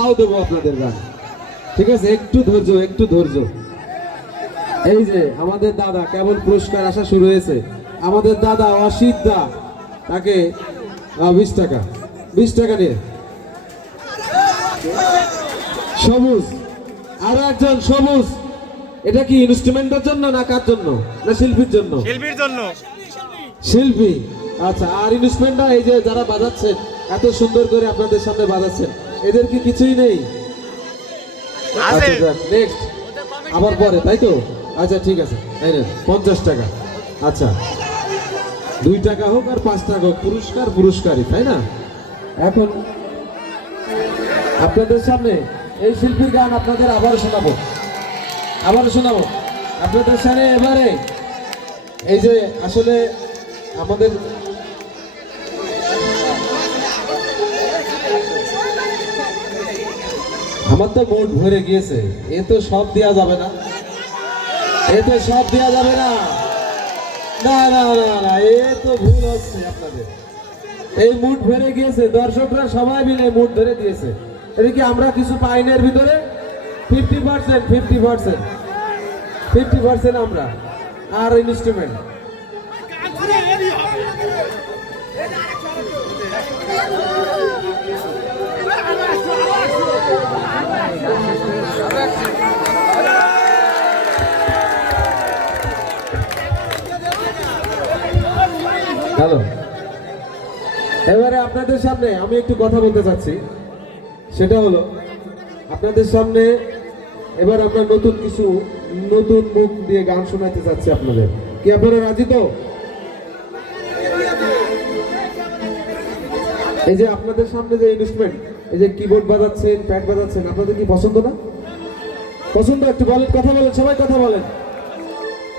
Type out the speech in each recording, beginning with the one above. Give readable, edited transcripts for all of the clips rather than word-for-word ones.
তাও দেবো আপনাদের গান। ঠিক আছে, একটু ধৈর্য, একটু ধৈর্য। এই যে আমাদের দাদা কেবল পুরস্কার আসা শুরু হয়েছে। আমাদের দাদা অসিত দা, তাকে 20 টাকা, 20 টাকা নিয়ে। সবুজ, আরো একজন সবুজ। এটা কি ইনস্ট্রুমেন্টের জন্য না কার জন্য, না শিল্পীর জন্য? শিল্পীর জন্য। শিল্পী, আচ্ছা। আর ইনস্ট্রুমেন্টটা এই যে যারা বাজাচ্ছেন, এত সুন্দর করে আপনাদের সামনে বাজাচ্ছেন, এদের কি কিছুই নেই? আচ্ছা যাক, নেক্সট, আবার পরে, তাই তো? আচ্ছা ঠিক আছে, 50 টাকা। আচ্ছা, 2 টাকা হোক আর 5 টাকা হোক, পুরস্কার পুরস্কারই, তাই না? এখন আপনাদের সামনে এই শিল্পীর গান আপনাদের আবারও শোনাবো, আবারও শোনাবো আপনাদের সামনে। এবারে এই যে আসলে আমাদের আমার তো মুড ভরে গিয়েছে, এ তো সব দেওয়া যাবে না, এ তো সব দেওয়া যাবে না, না না না না, এ তো ভুল হচ্ছে আপনাদের। এই মুড ভরে গিয়েছে, দর্শকরা সবাই মিলে মুড ধরে দিয়েছে। এটা কি আমরা কিছু পাইনি এর ভিতরে? 50%, 50%, 50% আমরা, আর ইনস্ট্রুমেন্ট। হ্যালো, এবারে আপনাদের সামনে আমি একটু কথা বলতে চাচ্ছি। সেটা হলো আপনাদের সামনে এবার আমরা নতুন কিছু, নতুন মুখ দিয়ে গান শোনাতে চাচ্ছি আপনাদের। কি আপনারা রাজি তো? এই যে আপনাদের সামনে যে ইনস্ট্রুমেন্ট, এই যে কিবোর্ড বাজাচ্ছেন, প্যাড বাজাচ্ছেন, আপনাদের কি পছন্দ না? পছন্দ? একটু বলেন, কথা বলেন, সবাই কথা বলেন।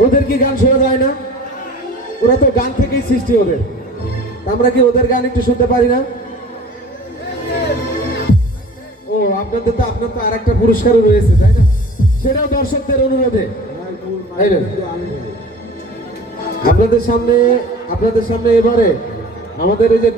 ওদের কি গান শোনা যায় না? ওরা তো গান থেকেই সৃষ্টি ওদের। আমরা কি ওদের গান একটু শুনতে পারি না? ও, আপনার তো আর একটা পুরস্কারও রয়েছে, তাই না? সেটাও দর্শকদের অনুরোধে আপনাদের সামনে এবারে আমাদের এই যে